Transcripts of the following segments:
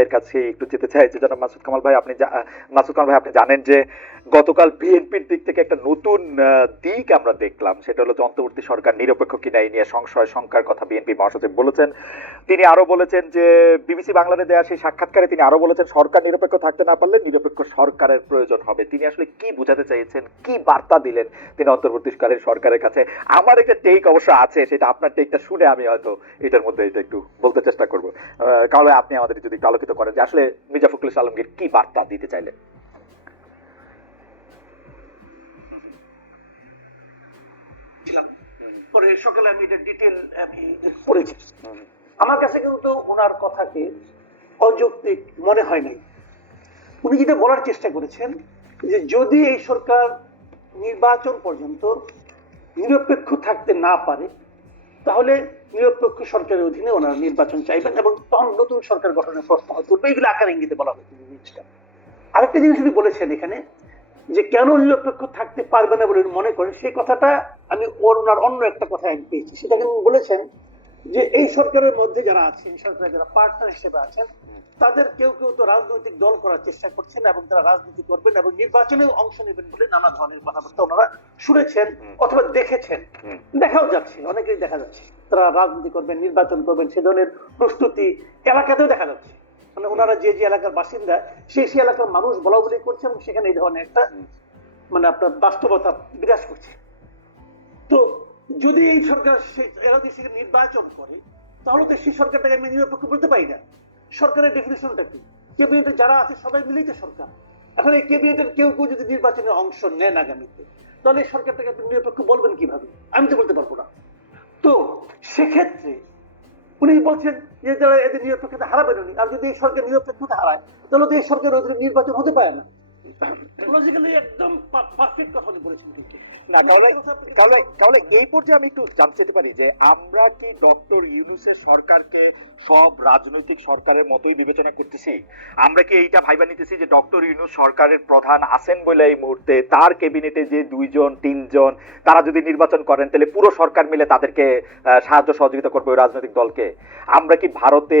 ভাইয়ের কাছে একটু যেতে চাই, যে জনাব মাসুদ কামাল ভাই, আপনি মাসুদ কামাল ভাই, আপনি জানেন যে গতকাল বিএনপির দিক থেকে একটা নতুন দিক আমরা দেখলাম। সেটা হলো যে অন্তর্বর্তী সরকার নিরপেক্ষ কিনা এই নিয়ে সংশয়, শঙ্কার কথা বিএনপি মহাসচিব বলেছেন। তিনি আরও বলেছেন যে বিবিসি বাংলাতে দেওয়া সেই সাক্ষাৎকারে তিনি আরও বলেছেন, সরকার নিরপেক্ষ থাকতে না পারলে নিরপেক্ষ সরকারের প্রয়োজন হবে। তিনি আসলে কি বোঝাতে চাইছেন, কি বার্তা দিলেন তিনি অন্তর্বর্তীকালীন সরকারের কাছে? আমার একটা টেক অবশ্য আছে, সেটা আপনার টেকটা শুনে আমি হয়তো এটার মধ্যে এটা একটু বলতে চেষ্টা করব। কারণ আপনি আমাদের যদি একটু আলোকিত করেন যে আসলে মির্জা ফখরুল ইসলাম আলমগীর কি বার্তা দিতে চাইলেন। পরে সকালে আমি এটা ডিটেল আমি পড়েছি। আমার কাছে কিন্তু ওনার কথাকে অযৌক্তিক মনে হয় নাই। উনি যেটা বলার চেষ্টা করেছেন যে যদি এই সরকার নির্বাচন পর্যন্ত নিরপেক্ষ থাকতে না পারে তাহলে নিরপেক্ষ সরকারের অধীনে ওনারা নির্বাচন চাইবেন এবং তখন নতুন সরকার গঠনের প্রস্তাব তুলবে। এগুলো আকার ইঙ্গিতে বলা হয়েছে জিনিসটা। আরেকটা জিনিস তিনি বলেছেন এখানে যে কেন নিরপেক্ষ থাকতে পারবে না বলে মনে করেন, সেই কথাটা আমি ওর ওনার অন্য একটা কথা আমি পেয়েছি। সেটাকে বলেছেন যে এই সরকারের মধ্যে যারা আছেন, সরকারের যারা পার্টনার হিসেবে আছেন তাদের কেউ কেউ তো রাজনৈতিক দল করার চেষ্টা করছেন এবং তারা রাজনীতি করবেন এবং নির্বাচনেও অংশ নেবেন বলে নানা ধরনের কথাবার্তা ওনারা শুনেছেন অথবা দেখেছেন। দেখাও যাচ্ছে অনেকেই দেখা যাচ্ছে। তারা রাজনীতি করবেন নির্বাচন করবেন সে ধরনের প্রস্তুতি এলাকাতেও দেখা যাচ্ছে। মানে ওনারা যে যে এলাকার বাসিন্দা সেই সেই এলাকার মানুষ বলা বলি করছে এবং সেখানে এই ধরনের একটা মানে আপনার বাস্তবতা বিরাজ করছে। তো যদি এই সরকার এরা যদি সেখানে নির্বাচন করে তাহলে তো সেই সরকারটাকে আমি নিরপেক্ষ বলতে পারি না। সরকারের ডেফিনেশনটা কি? ক্যাবিনেটে যারা আছে, সবাই মিলেই তো সরকার। এখন এই ক্যাবিনেটের কেউ কেউ যদি নির্বাচনে অংশ নেন আগামীতে, তাহলে সরকারটাকে আপনি নিরপেক্ষ বলবেন কীভাবে? আমি তো বলতে পারব না। তো সেক্ষেত্রে উনি বলছেন যে যারা এদের নিরপেক্ষতা হারাবেন উনি। আর যদি এই সরকার নিরপেক্ষতা হারায়, তাহলে তো এই সরকারের অধীনে নির্বাচন হতে পারে না। লজিক্যালি একদম পারফেক্ট কথা বলেছেন না তাহলে তাহলে তাহলে এই পর্যায়ে আমি একটু জানতে পারি যে আমরা কি ডক্টর ইউনুসের সরকারকে সব রাজনৈতিক সরকারের মতোই বিবেচনা করতেছি? আমরা কি এইটা ভাইবা নিতেছি যে ডক্টর ইউনুস সরকারের প্রধান আছেন বলে এই মুহূর্তে, তার ক্যাবিনেটে যে দুইজন, তিনজন, তারা যদি নির্বাচন করেন, তাহলে পুরো সরকার মিলে তাদেরকে সাহায্য সহযোগিতা করবে ওই রাজনৈতিক দলকে। আমরা কি ভারতে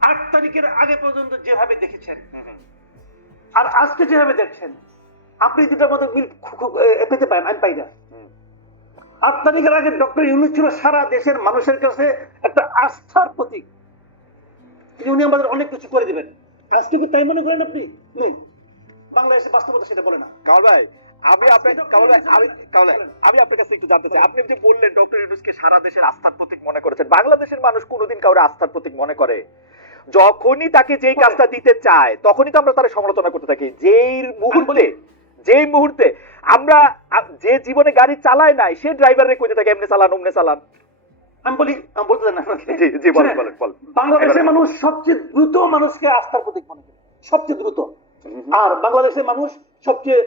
আট তারিখের আগে পর্যন্ত যেভাবে দেখেছেন আর আজকে যেভাবে দেখছেন আপনি দুটার মধ্যে মিল পেতে পারেন আমি পাই না। আট তারিখের আগে ডক্টর ইউনুস ছিল সারা দেশের মানুষের কাছে একটা আস্থার প্রতীক। উনি আমাদের অনেক কিছু করে দিবেন। তাই মনে করেন আপনি? নেই। বাংলাদেশের বাস্তবতা সেটা বলে না। কামাল ভাই আমি কামাল আমি আপনার কাছে একটু জানতে চাই। আপনি যে বললেন ডক্টর ইউনুসকে সারা দেশের আস্থার প্রতীক মনে করেছেন বাংলাদেশের মানুষ কোনোদিন কাউরে আস্থার প্রতীক মনে করে? যখনই তাকে যেই কাজটা দিতে চায় তখনই তো আমরা তার সমালোচনা করতে থাকি। যেই মুহূর্তে যেই মুহূর্তে আমরা যে জীবনে গাড়ি চালায় নাই সে ড্রাইভারে কইতে থাকে এমনি চালান অমনে চালান। আমি বলি আমি বলতে না জি, জি, বলেন, বলেন, বলেন। বাংলাদেশের মানুষ সবচেয়ে দ্রুত মানুষকে আস্থার প্রতীক মনে করে। সবচেয়ে দ্রুত। আর বাংলাদেশের মানুষ সবচেয়ে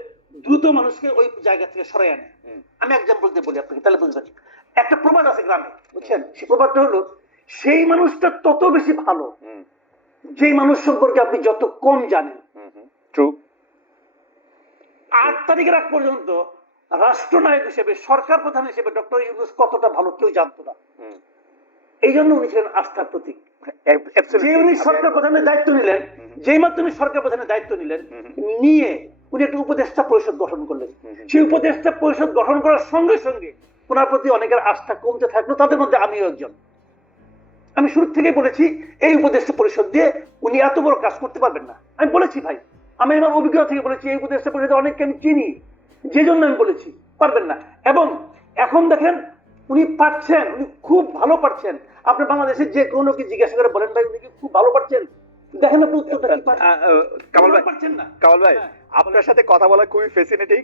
দ্রুত মানুষকে ওই জায়গা থেকে সরাই আনে। আমি এক্সাম্পল দিয়ে বলি আপনাকে তাহলে বুঝবেন একটা প্রবাদ আছে গ্রামে বুঝছেন? সেই প্রবাদটা হলো সেই মানুষটা তত বেশি ভালো। যেই মানুষ সম্পর্কে আপনি যত কম জানেন। ট্রু আট তারিখের আগ পর্যন্ত রাষ্ট্রনায়ক হিসেবে সরকার প্রধান হিসেবে ডক্টর ইউনুস কতটা ভালো কেউ জানতো না। এই জন্য উনি ছিলেন আস্থার প্রতীক। যে উনি সরকার প্রধানের দায়িত্ব নিলেন যেই মাত্র উনি সরকার প্রধানের দায়িত্ব নিলেন নিয়ে উনি একটা উপদেষ্টা পরিষদ গঠন করলেন। সেই উপদেষ্টা পরিষদ গঠন করার সঙ্গে সঙ্গে ওনার প্রতি অনেকের আস্থা কমতে থাকল তাদের মধ্যে আমিও একজন। আমি শুরু থেকে বলেছি এই উপদেষ্টা পরিষদ দিয়ে উনি এত বড় কাজ করতে পারবেন না। আমি বলেছি ভাই আমি আমার অভিজ্ঞতা থেকে বলেছি এই উপদেষ্টা পরিষদ অনেককে আমি চিনি যে জন্য আমি বলেছি পারবেন না। এবং এখন দেখেন উনি পারছেন উনি খুব ভালো পারছেন। আপনি বাংলাদেশের যে কোনো কি জিজ্ঞাসা করে বলেন ভাই উনি কি খুব ভালো পারছেন? দেখেন আপনি উত্তরটা কি পারছেন না। কামাল ভাই হ্যাঁ। আপনার সাথে কথা বলা খুবই ফ্যাসিনেটিং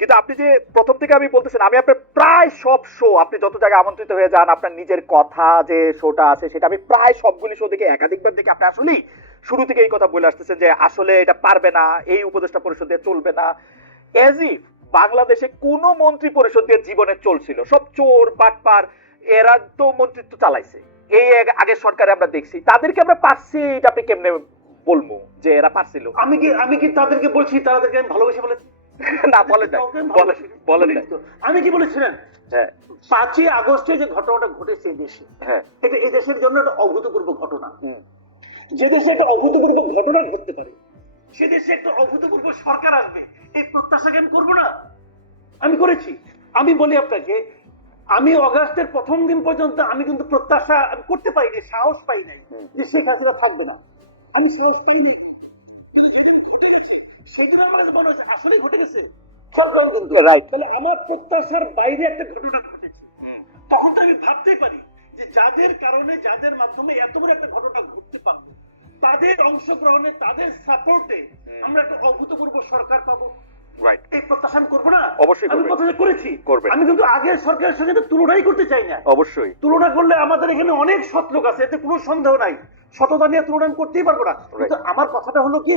কিন্তু আপনি যে প্রথম থেকে আমি বলতেছেন, আমি আপনার প্রায় সব শো আপনি যত জায়গায় আমন্ত্রিত হয়ে যান, আপনার নিজের কথা যে শোটা আছে, সেটা আমি প্রায় সবগুলি শো দেখে একাধিকবার দেখে আপনি আসলেই শুরু থেকে এই কথা বলে আসতেছেন যে আসলে এটা পারবে না, এই উপদেষ্টা পরিষদ দিয়ে চলবে না। এজ ইফ বাংলাদেশে কোন মন্ত্রী পরিষদ দিয়ে জীবনে চলছিল, সব চোর, বাটপার, এরা তো মন্ত্রিত্ব চালাইছে। এই আগে- আগের সরকারে আমরা দেখছি, তাদেরকে আমরা পারছি, এটা আপনি কেমনে বলব যে এরা পারছিল? আমি কি আমি কি তাদেরকে বলছি, তাদেরকে আমি ভালোবেসে বলেছি না বলেন বলেন না। আমি কি বলেছিলেন হ্যাঁ। পাঁচই আগস্টে যে ঘটনাটা ঘটেছে এই দেশে হ্যাঁ। এটা এই দেশের জন্য একটা অভূতপূর্ব ঘটনা। যে দেশে একটা অভূতপূর্ব ঘটনা ঘটতে পারে সে দেশে একটা অভূতপূর্ব সরকার আসবে এই প্রত্যাশাকে আমি করব না। আমি করেছি। আমি বলি আপনাকে আমি অগাস্টের প্রথম দিন পর্যন্ত আমি কিন্তু প্রত্যাশা করতে পারিনি সাহস পাই নাই যে শেখ হাসিনা থাকবে না। আমি সাহস পাইনি। আমার কাছে মনে হচ্ছে আসলেই ঘটে গেছে। খেয়াল করেন কিন্তু Right. তাহলে আমার প্রত্যাশার বাইরে একটা ঘটনা ঘটেছে। তখন তো আমি ভাবতে পারি যে যাদের কারণে যাদের মাধ্যমে এত বড় একটা ঘটনা ঘটতে পারবে তাদের অংশগ্রহণে তাদের সাপোর্টে আমরা একটা অভূতপূর্ব সরকার পাবো। রাইট এই প্রত্যাশা আমি করব না। অবশ্যই আমি প্রত্যাশা করেছি। করবেন। আমি কিন্তু আগের সরকারের সঙ্গে তো তুলনাই করতে চাই না। অবশ্যই। তুলনা করলে আমাদের এখানে অনেক সৎ লোক আছে এতে কোনো সন্দেহ নাই। সততা নিয়ে তুলনা আমি করতেই পারব না। কিন্তু আমার কথাটা হলো কি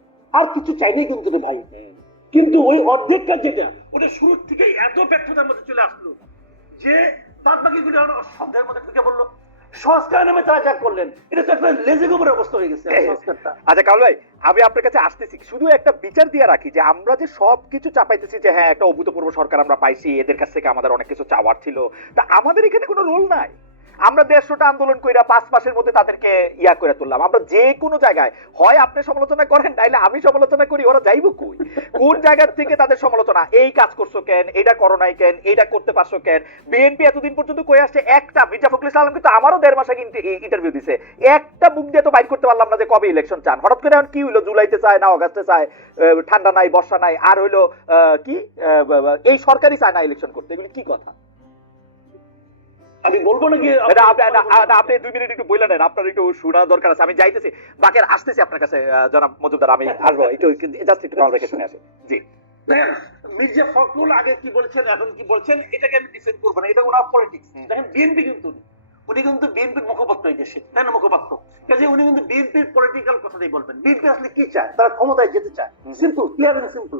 আর কিছু চাইনি কিন্তু রে ভাই। কিন্তু ওই অর্ধেক কাজ যেটা ওটা শুরুর থেকেই এত ব্যর্থতার মধ্যে চলে আসলো যে বাদ বাকি গুলো শব্দের মধ্যে ঢুকে পড়ল। সংস্কার নামে তারা যা করলেন। এটা তো একটা অবস্থা হয়ে গেছে সংস্কারটা। আচ্ছা কাল ভাই আমি আপনার কাছে আসতেছি। শুধু একটা বিচার দিয়ে রাখি যে আমরা যে সব কিছু চাপাইতেছি যে হ্যাঁ একটা অভূতপূর্ব সরকার আমরা পাইছি এদের কাছ থেকে আমাদের অনেক কিছু চাওয়ার ছিল তা আমাদের এখানে কোনো রোল নাই। আমরা দেড়শোটা আন্দোলন কইরা পাঁচ মাসের মধ্যে তাদেরকে ইয়া করে তুললাম। আমরা যে কোনো জায়গায়, হয় আপনি সমালোচনা করেন, নাইলে আমি সমালোচনা করি, ওরা যাইব কই? কোন জায়গা থেকে তাদের সমালোচনা? এই কাজ করছ কেন? এটা করো নাই কেন? এটা করতে পারছ কেন? বিএনপি এতদিন পর্যন্ত কই আসছে? একটা, মির্জা ফখরুল ইসলাম কিন্তু আমারও দেড় মাস আগে ইন্টারভিউ দিছে। একটা বুক দিয়ে তো বাইর করতে পারলাম না যে কবে ইলেকশন চান। হঠাৎ করে এখন কি হইল? জুলাইতে চায় না, অগাস্টে চায় ঠান্ডা নাই, বর্ষা নাই, আর হইল কি? এই সরকারই চায় না ইলেকশন করতে। এগুলি কি কথা? আমি বলব নাকি আপনি দুই মিনিট একটু বললেন আপনার একটু শোনা দরকার আছে আমি যাইতেছি। বাকি আসতেছি আপনার কাছে জনাব মজুমদার আমি আসব একটু জাস্ট একটু কল রেখে শুনে আসি। জি। মির্জা ফখরুল আগে কি বলেছেন এখন কি বলছেন এটাকে আমি ডিফেন্ড করব না এটা ওনার পলিটিক্স। দেখেন বিএনপি কিন্তু উনি। উনি কিন্তু বিএনপির মুখপাত্র এই দেশে তাই না মুখপাত্র? কাজে উনি কিন্তু বিএনপির পলিটিক্যাল কথাটাই বলবেন। বিএনপি আসলে কি চায়? তারা ক্ষমতায় যেতে চায়। Simple clear and simple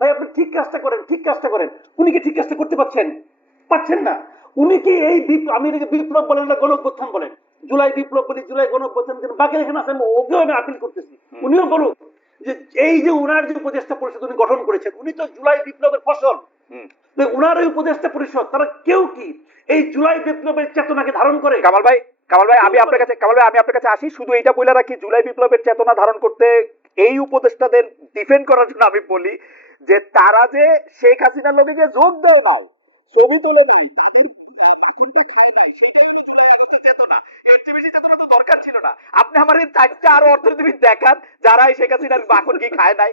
ভাই আপনি ঠিক কাজটা করেন ঠিক কাজটা করেন। উনি কি ঠিক কাজটা করতে পারছেন? পাচ্ছেন না। উনি কি এই আমি বিপ্লব বলেন না গণঅভ্যুত্থান বলেন। জুলাই বিপ্লব বলি জুলাই গণঅভ্যুত্থান কিন্তু বাকি এখানে আছে আমি ওকেও আমি আপিল করতেছি। উনিও বলুন যে এই যে উনার যে উপদেষ্টা পরিষদ উনি গঠন করেছেন উনি তো জুলাই বিপ্লবের ফসল। উনার এই উপদেষ্টা পরিষদ তারা কেউ কি এই জুলাই বিপ্লবের চেতনাকে ধারণ করে? কামাল ভাই কামাল ভাই আমি আপনার কাছে কামাল ভাই আমি আপনার কাছে আসি। শুধু এটা বলে রাখি জুলাই বিপ্লবের চেতনা ধারণ করতে এই উপদেষ্টাদের ডিফেন্ড করার জন্য আমি বলি যে তারা যে শেখ হাসিনার লোকে যে যোগ দেয় নাই, ছবি তোলে নাই, তাদের মাখনটা খায় নাই, সেটাই হলো জুলাই আগস্টের চেতনা। এর চেয়ে বেশি চেতনা তো দরকার ছিল না। আপনি আমার এই চারটা আরও অর্থনীতিবিদ দেখান যারা শেখ হাসিনার মাখন কি খায় নাই।